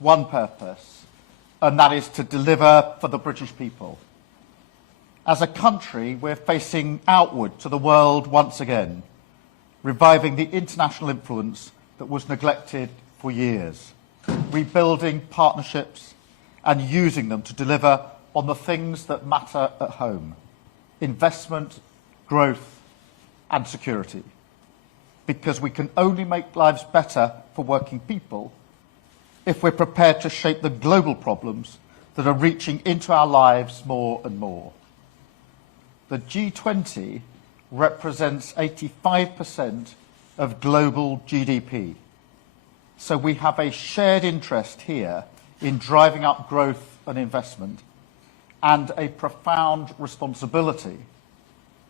one purpose, and that is to deliver for the British people. As a country, we're facing outward to the world once again, reviving the international influence that was neglected for years, rebuilding partnerships and using them to deliver on the things that matter at home: investment, growth and security. Because we can only make lives better for working people if we're prepared to shape the global problems that are reaching into our lives more and more. The G20 represents 85% of global GDP. So we have a shared interest here in driving up growth and investment, and a profound responsibility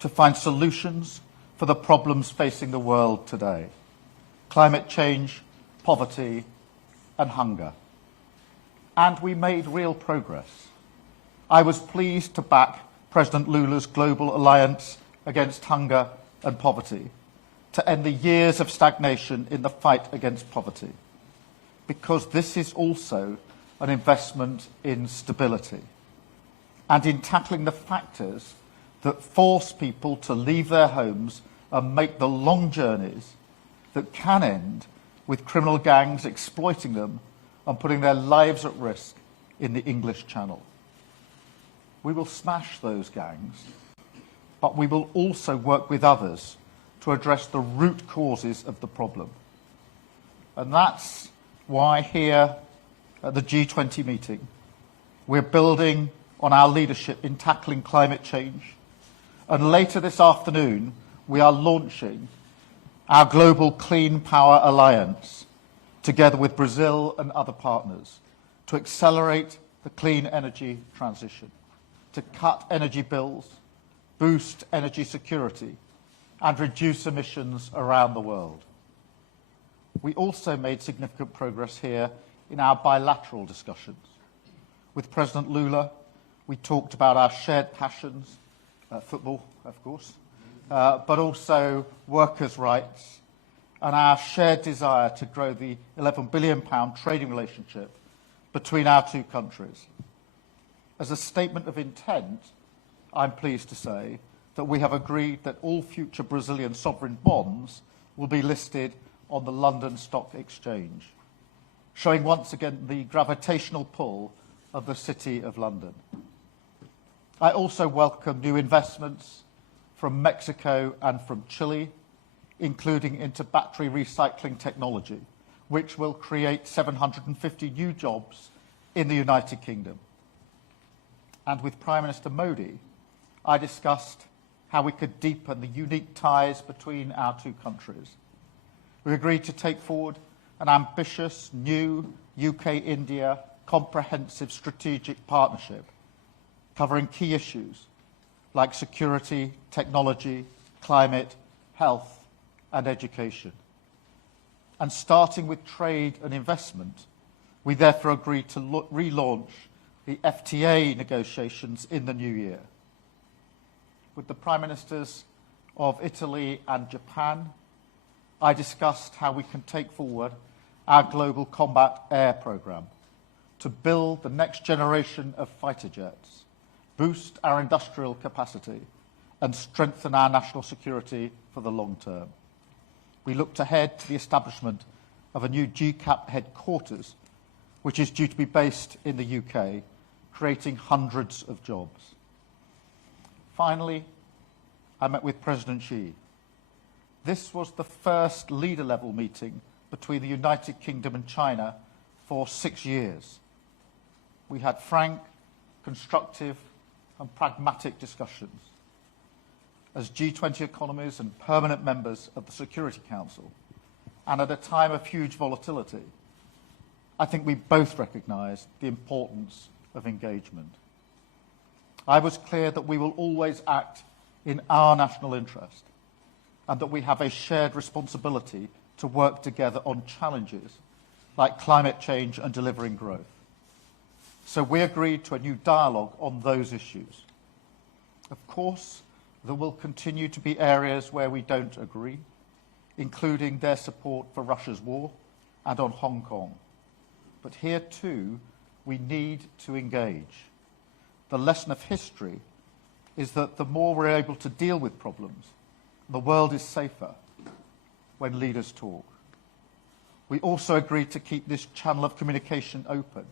to find solutions for the problems facing the world today: climate change, poverty and hunger. And we made real progress. I was pleased to back President Lula's Global Alliance Against Hunger and Poverty to end the years of stagnation in the fight against poverty, because this is also an investment in stability and in tackling the factors that force people to leave their homes and make the long journeys that can end with criminal gangs exploiting them and putting their lives at risk in the English Channel. We will smash those gangs, but we will also work with others to address the root causes of the problem. And that's why here at the G20 meeting, we're building on our leadership in tackling climate change. And later this afternoon, we are launching our Global Clean Power Alliance, together with Brazil and other partners, to accelerate the clean energy transition, to cut energy bills, boost energy security, and reduce emissions around the world. We also made significant progress here in our bilateral discussions. With President Lula, we talked about our shared passions, football, of course, but also workers' rights, and our shared desire to grow the £11 billion trading relationship between our two countries. As a statement of intent, I'm pleased to say that we have agreed that all future Brazilian sovereign bonds will be listed on the London Stock Exchange, showing once again the gravitational pull of the City of London. I also welcome new investments from Mexico and from Chile, including into battery recycling technology, which will create 750 new jobs in the United Kingdom. And with Prime Minister Modi, I discussed how we could deepen the unique ties between our two countries. We agreed to take forward an ambitious new UK-India comprehensive strategic partnership covering key issues like security, technology, climate, health and education. And starting with trade and investment, we therefore agreed to relaunch the FTA negotiations in the new year. With the Prime Ministers of Italy and Japan, I discussed how we can take forward our global combat air programme to build the next generation of fighter jets, boost our industrial capacity and strengthen our national security for the long term. We looked ahead to the establishment of a new GCAP headquarters, which is due to be based in the UK, creating hundreds of jobs. Finally, I met with President Xi. This was the first leader-level meeting between the United Kingdom and China for 6 years. We had frank, constructive and pragmatic discussions. As G20 economies and permanent members of the Security Council, and at a time of huge volatility, I think we both recognised the importance of engagement. I was clear that we will always act in our national interest and that we have a shared responsibility to work together on challenges like climate change and delivering growth. So we agreed to a new dialogue on those issues. Of course, there will continue to be areas where we don't agree, including their support for Russia's war and on Hong Kong. But here too, we need to engage. The lesson of history is that the more we're able to deal with problems, the world is safer when leaders talk. We also agreed to keep this channel of communication open.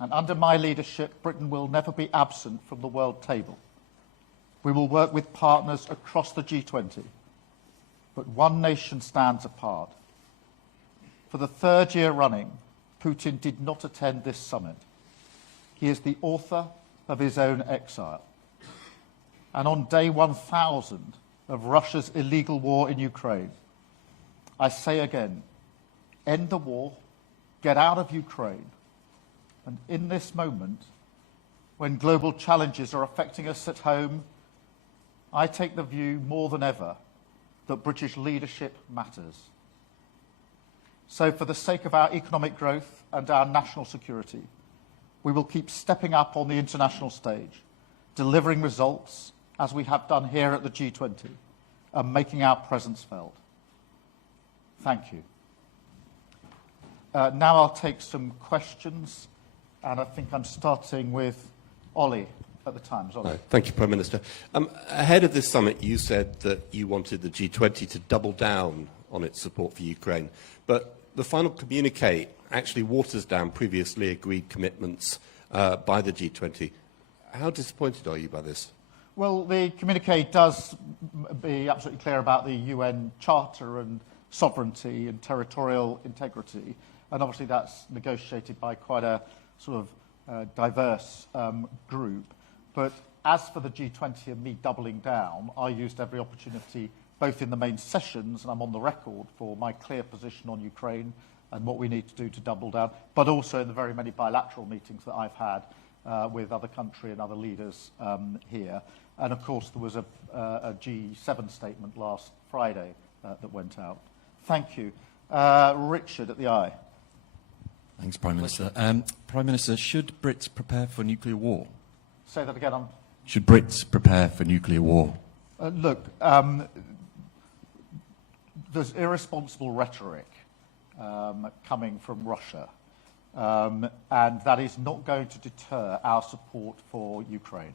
And under my leadership, Britain will never be absent from the world table. We will work with partners across the G20, but one nation stands apart. For the third year running, Putin did not attend this summit. He is the author of his own exile. And on day 1,000 of Russia's illegal war in Ukraine, I say again, end the war, get out of Ukraine, and in this moment, when global challenges are affecting us at home, I take the view more than ever that British leadership matters. So for the sake of our economic growth and our national security, we will keep stepping up on the international stage, delivering results as we have done here at the G20, and making our presence felt. Thank you. Now I'll take some questions, and I think I'm starting with Ollie at the Times. Ollie. Thank you, Prime Minister. Ahead of this summit, you said that you wanted the G20 to double down on its support for Ukraine, but the final communique actually waters down previously agreed commitments by the G20. How disappointed are you by this? Well, the communique does be absolutely clear about the UN Charter and sovereignty and territorial integrity, and obviously that's negotiated by quite a sort of diverse group. But as for the G20 and me doubling down, I used every opportunity, both in the main sessions, and I'm on the record for my clear position on Ukraine and what we need to do to double down, but also in the very many bilateral meetings that I've had with other country and other leaders here. And of course, there was a G7 statement last Friday that went out. Thank you. Richard at the Eye. Thanks, Prime Minister. Prime Minister, should Brits prepare for nuclear war? Say that again. Should Brits prepare for nuclear war? Look, there's irresponsible rhetoric coming from Russia, and that is not going to deter our support for Ukraine.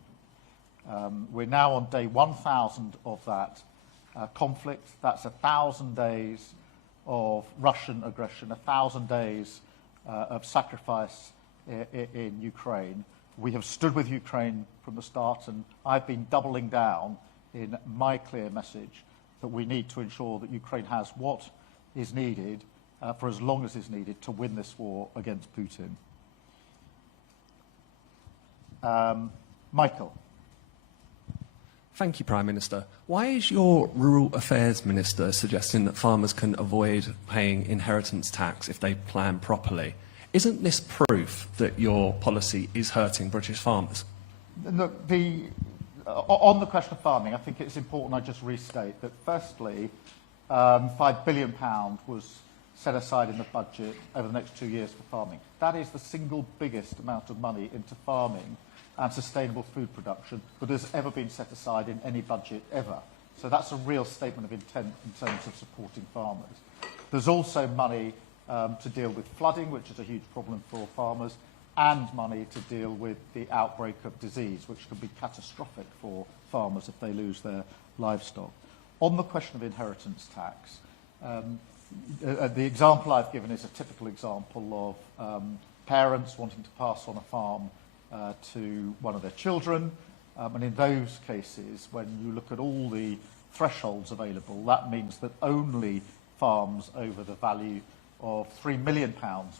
We're now on day 1,000 of that conflict. That's 1,000 days of Russian aggression, 1,000 days of sacrifice in Ukraine. We have stood with Ukraine from the start, and I've been doubling down in my clear message that we need to ensure that Ukraine has what is needed for as long as is needed to win this war against Putin. Michael. Thank you, Prime Minister. Why is your Rural Affairs Minister suggesting that farmers can avoid paying inheritance tax if they plan properly? Isn't this proof that your policy is hurting British farmers? Look, on the question of farming, I think it's important I just restate that firstly, £5 billion was set aside in the budget over the next 2 years for farming. That is the single biggest amount of money into farming and sustainable food production that has ever been set aside in any budget ever. So that's a real statement of intent in terms of supporting farmers. There's also money to deal with flooding, which is a huge problem for farmers, and money to deal with the outbreak of disease, which can be catastrophic for farmers if they lose their livestock. On the question of inheritance tax, the example I've given is a typical example of parents wanting to pass on a farm to one of their children, and in those cases, when you look at all the thresholds available, that means that only farms over the value of £3 million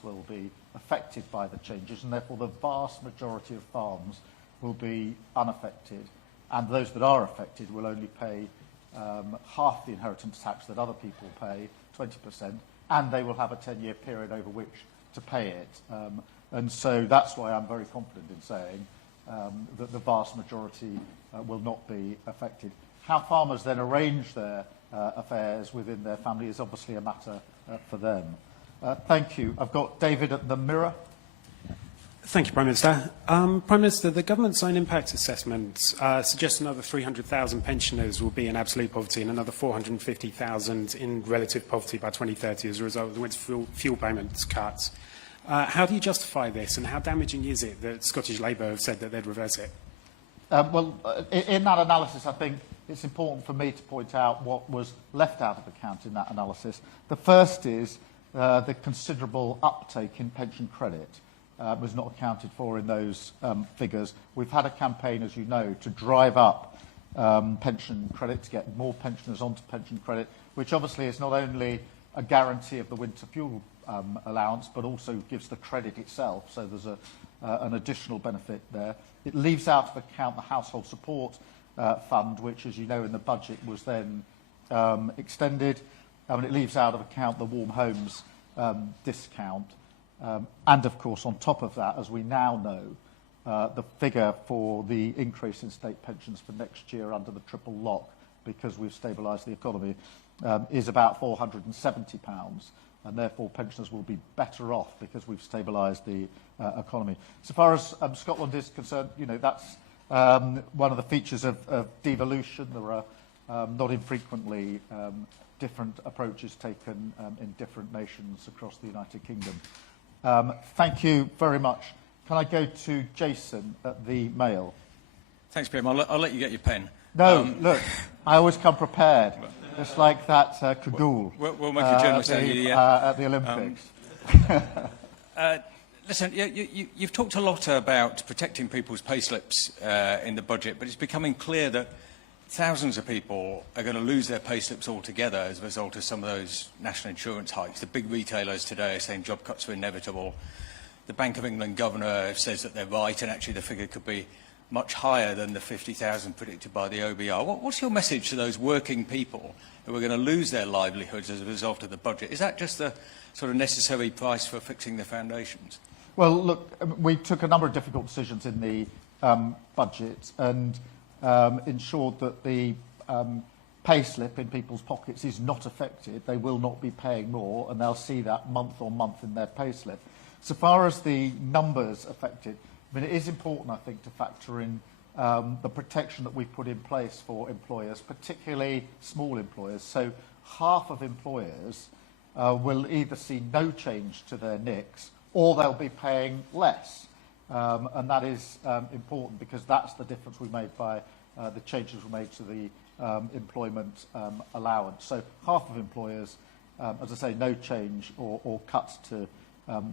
will be affected by the changes, and therefore the vast majority of farms will be unaffected, and those that are affected will only pay half the inheritance tax that other people pay, 20%, and they will have a 10-year period over which to pay it. And so that's why I'm very confident in saying that the vast majority will not be affected. How farmers then arrange their affairs within their family is obviously a matter for them. Thank you. I've got David at the Mirror. Thank you, Prime Minister. Prime Minister, the government's own impact assessments suggest another 300,000 pensioners will be in absolute poverty and another 450,000 in relative poverty by 2030 as a result of the winter fuel payments cuts. How do you justify this, and how damaging is it that Scottish Labour have said that they'd reverse it? In that analysis, I think it's important for me to point out what was left out of account in that analysis. The first is the considerable uptake in pension credit was not accounted for in those figures. We've had a campaign, as you know, to drive up pension credit, to get more pensioners onto pension credit, which obviously is not only a guarantee of the winter fuel allowance, but also gives the credit itself. So there's an additional benefit there. It leaves out of account the household support fund, which, as you know, in the budget was then extended. And it leaves out of account the warm homes discount. And, of course, on top of that, as we now know, the figure for the increase in state pensions for next year under the triple lock, because we've stabilised the economy, is about £470. And therefore pensioners will be better off because we've stabilised the economy. So far as Scotland is concerned, you know, that's one of the features of devolution. There are not infrequently different approaches taken in different nations across the United Kingdom. Thank you very much. Can I go to Jason at the Mail? Thanks, Pim. I'll let you get your pen. No, look, I always come prepared. Just like that cagoule we'll make a journalist out of you, at the Olympics. Listen, you've talked a lot about protecting people's payslips in the budget, but it's becoming clear that thousands of people are going to lose their payslips altogether as a result of some of those national insurance hikes. The big retailers today are saying job cuts are inevitable. The Bank of England governor says that they're right, and actually the figure could be much higher than the 50,000 predicted by the OBR. What's your message to those working people who are going to lose their livelihoods as a result of the budget? Is that just the sort of necessary price for fixing the foundations? Well, look, we took a number of difficult decisions in the budget and ensured that the pay slip in people's pockets is not affected. They will not be paying more, and they'll see that month on month in their pay slip. So far as the numbers affected, I mean, it is important, I think, to factor in the protection that we've put in place for employers, particularly small employers. So half of employers will either see no change to their NICs or they'll be paying less. And that is important because that's the difference we made by the changes we made to the employment allowance. So half of employers, as I say, no change or cuts to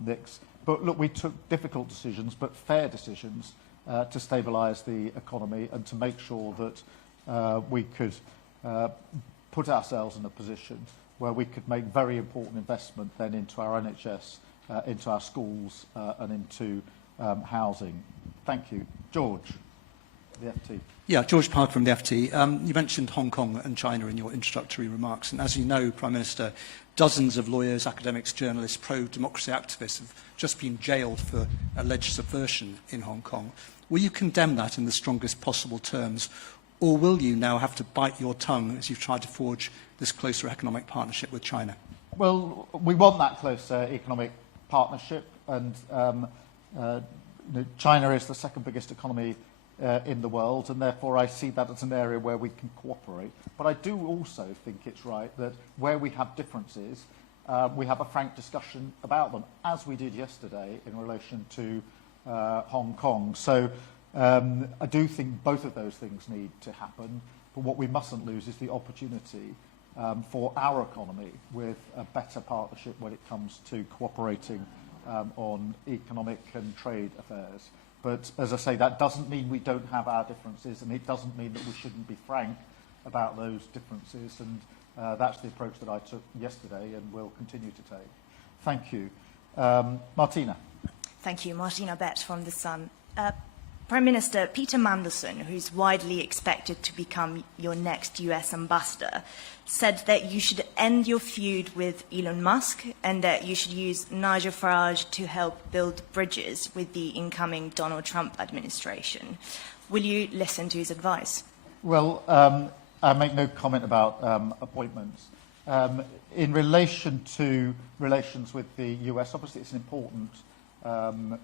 NICs. But look, we took difficult decisions, but fair decisions, to stabilise the economy and to make sure that we could put ourselves in a position where we could make very important investment then into our NHS, into our schools and into housing. Thank you. George, the FT. Yeah, George Park from the FT. You mentioned Hong Kong and China in your introductory remarks, and as you know, Prime Minister, dozens of lawyers, academics, journalists, pro-democracy activists have just been jailed for alleged subversion in Hong Kong. Will you condemn that in the strongest possible terms, or will you now have to bite your tongue as you've tried to forge this closer economic partnership with China? Well, we want that closer economic partnership, and China is the second biggest economy in the world, and therefore I see that as an area where we can cooperate. But I do also think it's right that where we have differences, we have a frank discussion about them, as we did yesterday in relation to Hong Kong. So I do think both of those things need to happen, but what we mustn't lose is the opportunity for our economy with a better partnership when it comes to cooperating on economic and trade affairs. But as I say, that doesn't mean we don't have our differences, and it doesn't mean that we shouldn't be frank about those differences. And that's the approach that I took yesterday and will continue to take. Thank you. Martina. Thank you. Martina Betts from The Sun. Prime Minister, Peter Mandelson, who's widely expected to become your next US ambassador, said that you should end your feud with Elon Musk and that you should use Nigel Farage to help build bridges with the incoming Donald Trump administration. Will you listen to his advice? Well, I make no comment about appointments. In relation to relations with the US, obviously it's an important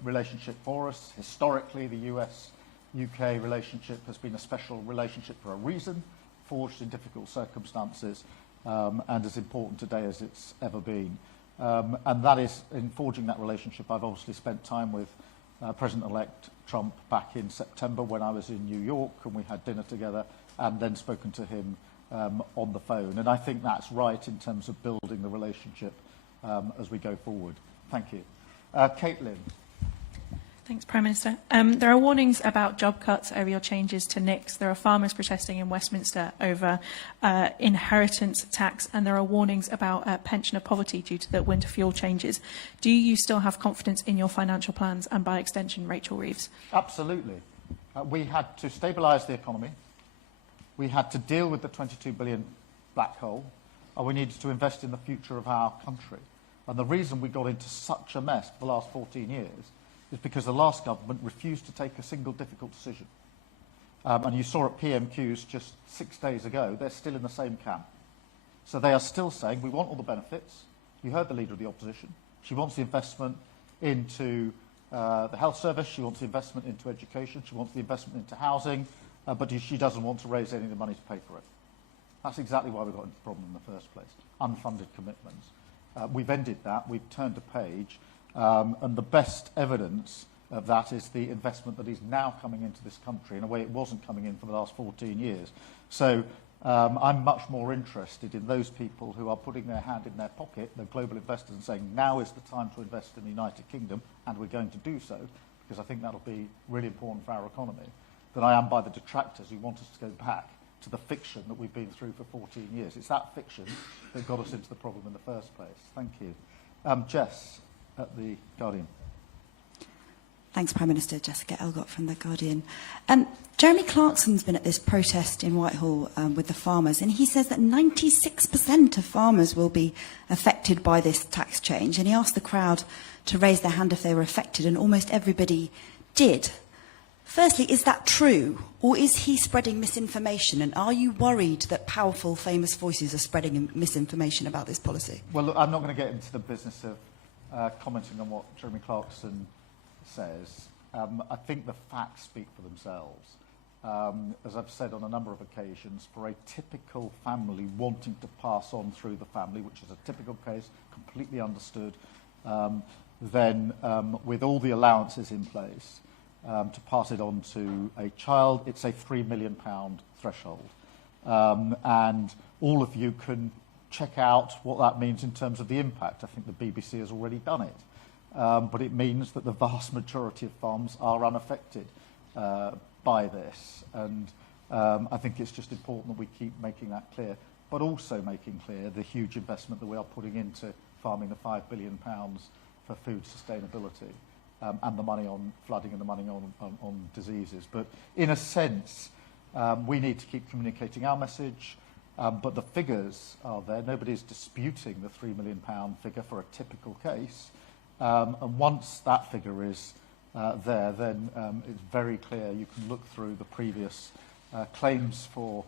relationship for us. Historically, the US-UK relationship has been a special relationship for a reason, forged in difficult circumstances, and as important today as it's ever been. And that is, in forging that relationship, I've obviously spent time with President-elect Trump back in September when I was in New York and we had dinner together, and then spoken to him on the phone. And I think that's right in terms of building the relationship as we go forward. Thank you. Caitlin. Thanks, Prime Minister. There are warnings about job cuts over your changes to NICs. There are farmers protesting in Westminster over inheritance tax, and there are warnings about pensioner poverty due to the winter fuel changes. Do you still have confidence in your financial plans and, by extension, Rachel Reeves? Absolutely. We had to stabilise the economy. We had to deal with the 22 billion black hole, and we needed to invest in the future of our country. And the reason we got into such a mess for the last 14 years is because the last government refused to take a single difficult decision. And you saw at PMQs just 6 days ago, they're still in the same camp. So they are still saying, we want all the benefits. You heard the Leader of the Opposition. She wants the investment into the health service. She wants the investment into education. She wants the investment into housing. But she doesn't want to raise any of the money to pay for it. That's exactly why we got into the problem in the first place. Unfunded commitments. We've ended that. We've turned a page. And the best evidence of that is the investment that is now coming into this country in a way it wasn't coming in for the last 14 years. So I'm much more interested in those people who are putting their hand in their pocket, the global investors, and saying now is the time to invest in the United Kingdom, and we're going to do so, because I think that'll be really important for our economy, than I am by the detractors who want us to go back to the fiction that we've been through for 14 years. It's that fiction that got us into the problem in the first place. Thank you. Jess at The Guardian. Thanks, Prime Minister. Jessica Elgott from The Guardian. Jeremy Clarkson's been at this protest in Whitehall with the farmers, and he says that 96% of farmers will be affected by this tax change, and he asked the crowd to raise their hand if they were affected, and almost everybody did. Firstly, is that true, or is he spreading misinformation, and are you worried that powerful, famous voices are spreading misinformation about this policy? Well, look, I'm not going to get into the business of commenting on what Jeremy Clarkson says. I think the facts speak for themselves. As I've said on a number of occasions, for a typical family wanting to pass on through the family, which is a typical case, completely understood, then with all the allowances in place, to pass it on to a child, it's a £3 million threshold. And all of you can check out what that means in terms of the impact. I think the BBC has already done it. But it means that the vast majority of farms are unaffected by this. And I think it's just important that we keep making that clear, but also making clear the huge investment that we are putting into farming, the £5 billion for food sustainability, and the money on flooding and the money on diseases. But in a sense, we need to keep communicating our message, but the figures are there. Nobody's disputing the £3 million figure for a typical case. And once that figure is there, then it's very clear. You can look through the previous claims for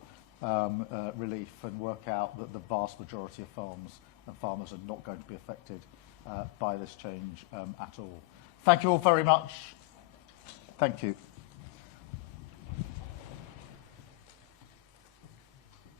relief and work out that the vast majority of farmers are not going to be affected by this change at all. Thank you all very much. Thank you.